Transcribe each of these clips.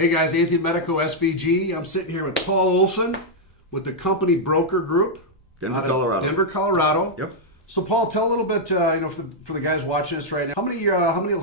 Hey guys, Anthony Medico, SVG. I'm sitting here with Paul Olsen with the company Broker Group. Denver, Colorado. Denver, Colorado. Yep. So Paul, tell a little bit, for the guys watching this right now, how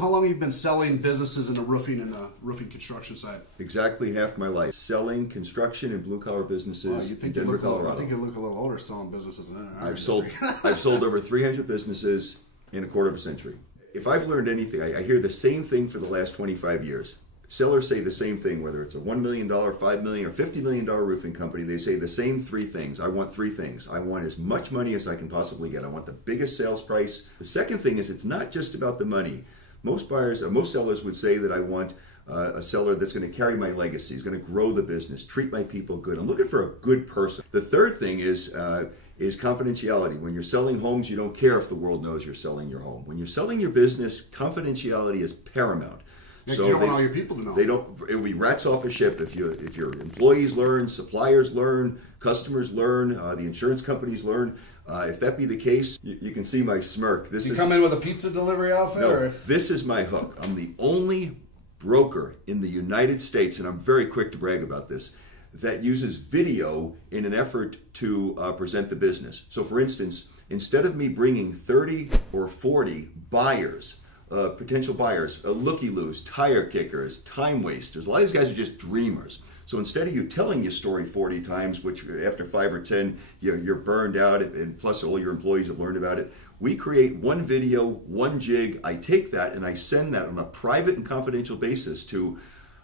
long have you been selling businesses in the roofing and the roofing construction side? Exactly half my life. Selling construction and blue collar businesses in Denver, Colorado. I think you look a little older selling businesses. I've sold over 300 businesses in a quarter of a century. If I've learned anything, I hear the same thing for the last 25 years. Sellers say the same thing, whether it's a $1 million, $5 million, or $50 million roofing company. They say the same three things. I want three things. I want as much money as I can possibly get. I want the biggest sales price. The second thing is it's not just about the money. Most sellers would say that I want a seller that's going to carry my legacy, is going to grow the business, treat my people good. I'm looking for a good person. The third thing is confidentiality. When you're selling homes, you don't care if the world knows you're selling your home. When you're selling your business, confidentiality is paramount. So you don't want all your people to know. They don't. It will be rats off a ship if your employees learn, suppliers learn, customers learn, the insurance companies learn. If that be the case, you can see my smirk. You come in with a pizza delivery outfit? No, or? This is my hook. I'm the only broker in the United States, and I'm very quick to brag about this, that uses video in an effort to present the business. So, for instance, instead of me bringing 30 or 40 buyers, potential buyers, looky-loos, tire kickers, time wasters. A lot of these guys are just dreamers. So instead of you telling your story 40 times, which after 5 or 10, you're burned out, and plus all your employees have learned about it, we create one video, one jig. I take that and I send that on a private and confidential basis to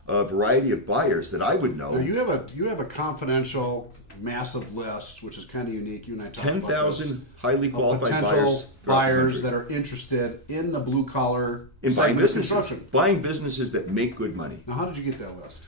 a variety of buyers that I would know. Now you have a confidential, massive list, which is kind of unique. You and I talked about 10,000 highly qualified buyers that are interested in the blue collar in buying businesses, construction. Buying businesses that make good money. Now, how did you get that list?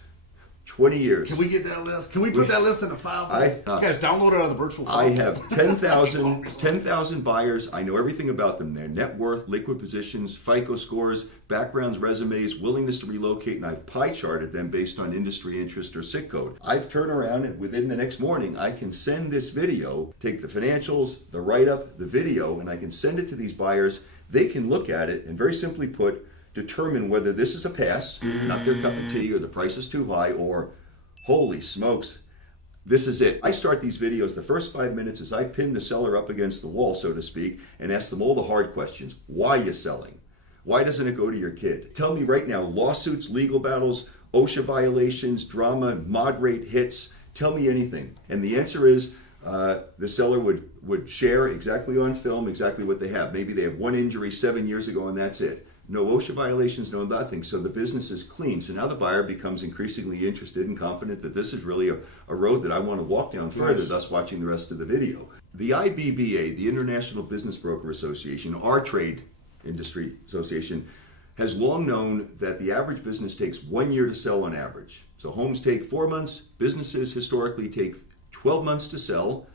20 years. Can we get that list? Can we put that list in a file? You guys download it out of the virtual file. I have 10,000 buyers. I know everything about them. Their net worth, liquid positions, FICO scores, backgrounds, resumes, willingness to relocate, and I've pie charted them based on industry interest or SIC code. I've turned around and within the next morning, I can send this video, take the financials, the write-up, the video, and I can send it to these buyers. They can look at it and very simply put, determine whether this is a pass, not their cup of tea, or the price is too high, or holy smokes, this is it. I start these videos, the first 5 minutes is I pin the seller up against the wall, so to speak, and ask them all the hard questions. Why are you selling? Why doesn't it go to your kid? Tell me right now, lawsuits, legal battles, OSHA violations, drama, mod rate hits, tell me anything. And the answer is, the seller would share exactly on film, exactly what they have. Maybe they have one injury 7 years ago and that's it. No OSHA violations, no nothing. So the business is clean. So now the buyer becomes increasingly interested and confident that this is really a road that I want to walk down further, thus watching the rest of the video. The IBBA, the International Business Broker Association, our trade industry association, has long known that the average business takes 1 year to sell on average. So homes take 4 months. Businesses historically take 12 months to sell.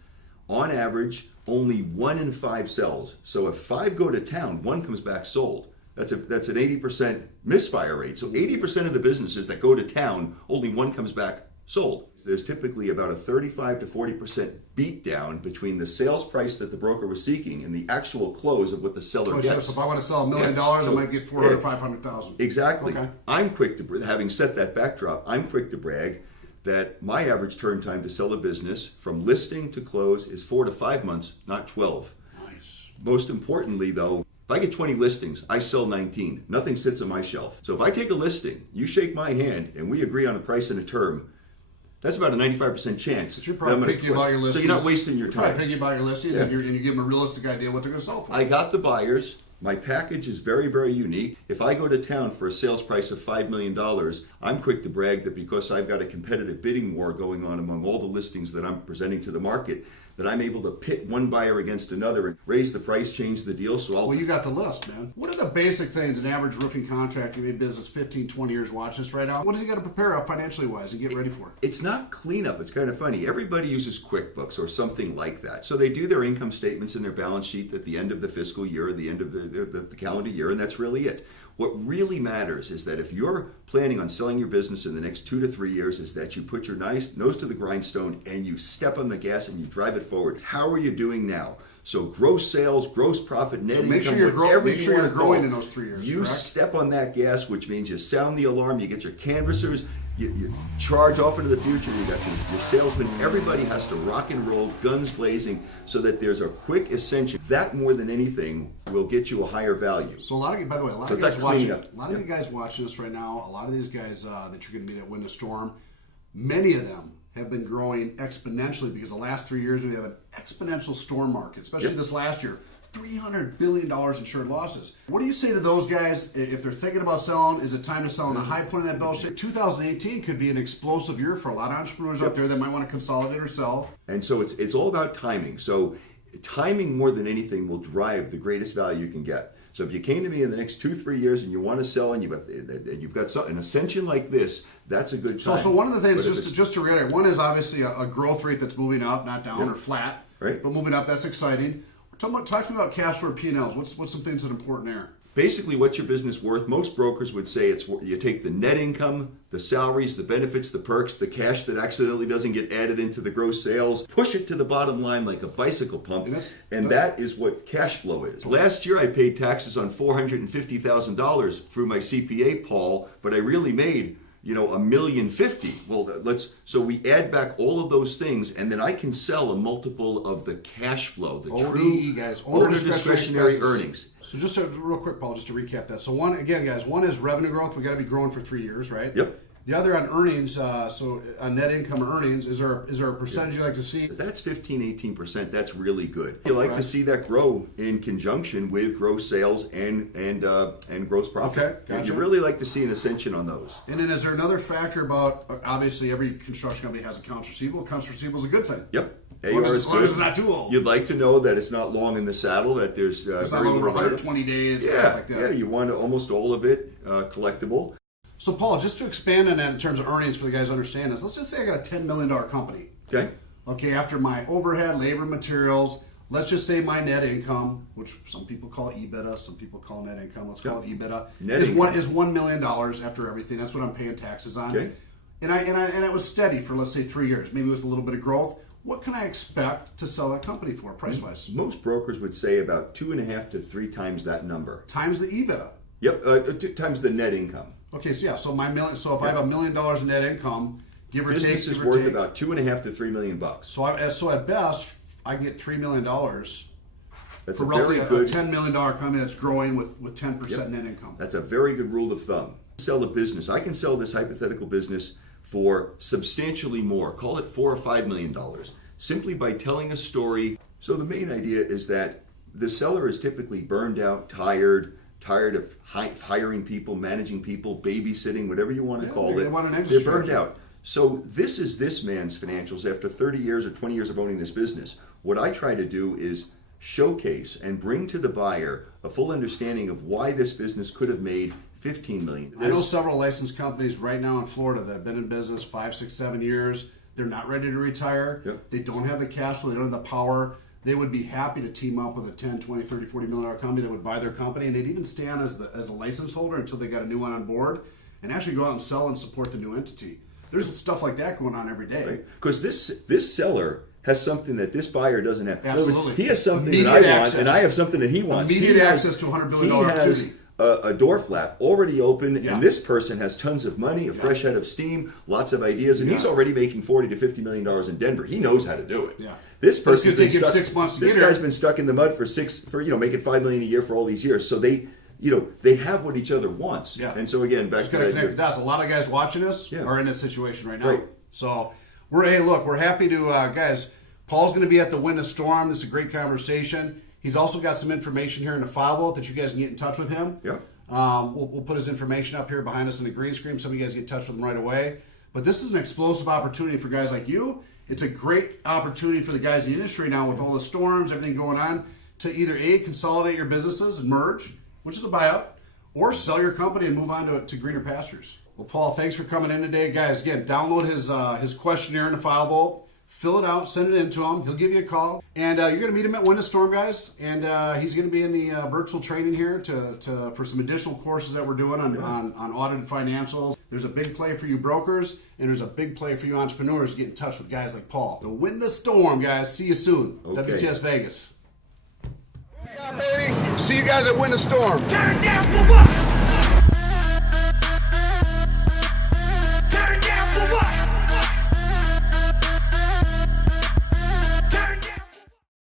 On average, only 1 in 5 sells. So if 5 go to town, 1 comes back sold. That's an 80% misfire rate. So 80% of the businesses that go to town, only 1 comes back sold. There's typically about a 35 to 40% beat down between the sales price that the broker was seeking and the actual close of what the seller gets. So if I want to sell $1 million, I might get 400, 500,000. Exactly. Okay. I'm quick to, having set that backdrop, I'm quick to brag that my average turn time to sell a business from listing to close is 4 to 5 months, not 12. Nice. Most importantly, though, if I get 20 listings, I sell 19. Nothing sits on my shelf. So if I take a listing, you shake my hand, and we agree on a price and a term, that's about a 95% chance. But you're probably picky about your listings. So you're not wasting your time. You're probably picky about your listings, and you give them a realistic idea what they're going to sell for. I got the buyers. My package is very, very unique. If I go to town for a sales price of $5 million, I'm quick to brag that because I've got a competitive bidding war going on among all the listings that I'm presenting to the market, that I'm able to pit one buyer against another and raise the price, change the deal. So Well, you got the list, man. What are the basic things an average roofing contractor in business 15, 20 years watch this right now? What does he got to prepare up financially wise and get ready for? It's not cleanup. It's kind of funny. Everybody uses QuickBooks or something like that. So they do their income statements and their balance sheet at the end of the fiscal year or the end of the calendar year, and that's really it. What really matters is that if you're planning on selling your business in the next 2 to 3 years, is that you put your nose to the grindstone and you step on the gas and you drive it forward. How are you doing now? So gross sales, gross profit, net income, make sure you're growing in those 3 years. You correct? Step on that gas, which means you sound the alarm, you get your canvassers, you charge off into the future. You got your salesman. Everybody has to rock and roll, guns blazing, so that there's a quick ascension. That more than anything will get you a higher value. So by the way, a lot of you guys watching this right now, a lot of these guys that you're going to meet at Win the Storm, many of them have been growing exponentially because the last 3 years we have an exponential storm market, especially this last year. $300 billion insured losses. What do you say to those guys if they're thinking about selling? Is it time to sell in the high point of that bell shape? 2018 could be an explosive year for a lot of entrepreneurs out there that might want to consolidate or sell. And so it's all about timing. So timing more than anything will drive the greatest value you can get. So if you came to me in the next 2-3 years and you want to sell and you've got an ascension like this, that's a good time. So one of the things, just to reiterate, one is obviously a growth rate that's moving up, not down or flat, right? But moving up, that's exciting. Talk to me about cash flow P&Ls. What's some things that are important there? Basically, what's your business worth? Most brokers would say you take the net income, the salaries, the benefits, the perks, the cash that accidentally doesn't get added into the gross sales, push it to the bottom line like a bicycle pump, and that is what cash flow is. Last year, I paid taxes on $450,000 through my CPA, Paul, but I really made $1,050,000. Well, so we add back all of those things, and then I can sell a multiple of the cash flow, the ODE, guys, owner discretionary earnings. So just real quick, Paul, just to recap that. So one is revenue growth. We got to be growing for 3 years, right? Yep. The other on earnings, so on net income earnings, is there a percentage you like to see? That's 15-18%. That's really good. You like to see that grow in conjunction with gross sales and gross profit. Okay, gotcha. And you really like to see an ascension on those. And then is there another factor about, obviously every construction company has accounts receivable. Accounts receivable is a good thing. Yep. As long as it's not too old. You'd like to know that it's not long in the saddle, that there's it's not over 120 days, stuff like that. Yeah, you want almost all of it collectible. So, Paul, just to expand on that in terms of earnings for the guys to understand this, let's just say I got a $10 million company. Okay, after my overhead, labor, materials, let's just say my net income, which some people call EBITDA, some people call net income, let's call it EBITDA, is $1 million after everything. That's what I'm paying taxes on. Okay. And it was steady for, let's say, 3 years. Maybe it was a little bit of growth. What can I expect to sell that company for, price-wise? Most brokers would say about 2.5 to 3 times that number. Times the EBITDA. Yep, times the net income. Okay, so if I have $1 million in net income, give or take, business is worth about $2.5 to $3 million. So at best, I can get $3 million. That's for roughly a $10 million company that's growing with 10% net income. That's a very good rule of thumb. Sell a business. I can sell this hypothetical business for substantially more. Call it $4 or $5 million, simply by telling a story. So the main idea is that the seller is typically burned out, tired of hiring people, managing people, babysitting, whatever you want to call it. They're burned out. So this is this man's financials after 30 years or 20 years of owning this business. What I try to do is showcase and bring to the buyer a full understanding of why this business could have made $15 million. I know several licensed companies right now in Florida that have been in business 5, 6, 7 years. They're not ready to retire. Yep. They don't have the cash flow. They don't have the power. They would be happy to team up with a 10, 20, 30, $40 million company that would buy their company, and they'd even stay on as a license holder until they got a new one on board and actually go out and sell and support the new entity. There's stuff like that going on every day. Because this seller has something that this buyer doesn't have. Absolutely. He has something Immediate that I access. want, and I have something that he wants. Immediate access to $100 billion opportunity. He has a door flap already open, and this person has tons of money, a fresh head of steam, lots of ideas, and he's already making $40 to $50 million in Denver. He knows how to do it. Yeah. This person's been stuck, 6 months to this get guy's here. been stuck in the mud for making $5 million a year for all these years. So they have what each other wants. Yeah. And so again, back Just to gotta that. connect the dots. A lot of guys watching us are in that situation right now. Right. So we're happy to guys. Paul's going to be at the Win the Storm. This is a great conversation. He's also got some information here in the file vault that you guys can get in touch with him. Yeah. We'll put his information up here behind us in the green screen. Some of you guys get in touch with him right away. But this is an explosive opportunity for guys like you. It's a great opportunity for the guys in the industry now with all the storms, everything going on, to either consolidate your businesses and merge, which is a buyout, or sell your company and move on to greener pastures. Well, Paul, thanks for coming in today. Guys, again, download his questionnaire in the file vault. Fill it out, send it in to him. He'll give you a call. And you're going to meet him at Win the Storm, guys. And he's going to be in the virtual training here for some additional courses that we're doing on audited financials. There's a big play for you brokers, and there's a big play for you entrepreneurs to get in touch with guys like Paul. So Win the Storm, guys. See you soon. Okay. WTS Vegas. Yeah, baby. See you guys at Win the Storm. Turn down for what?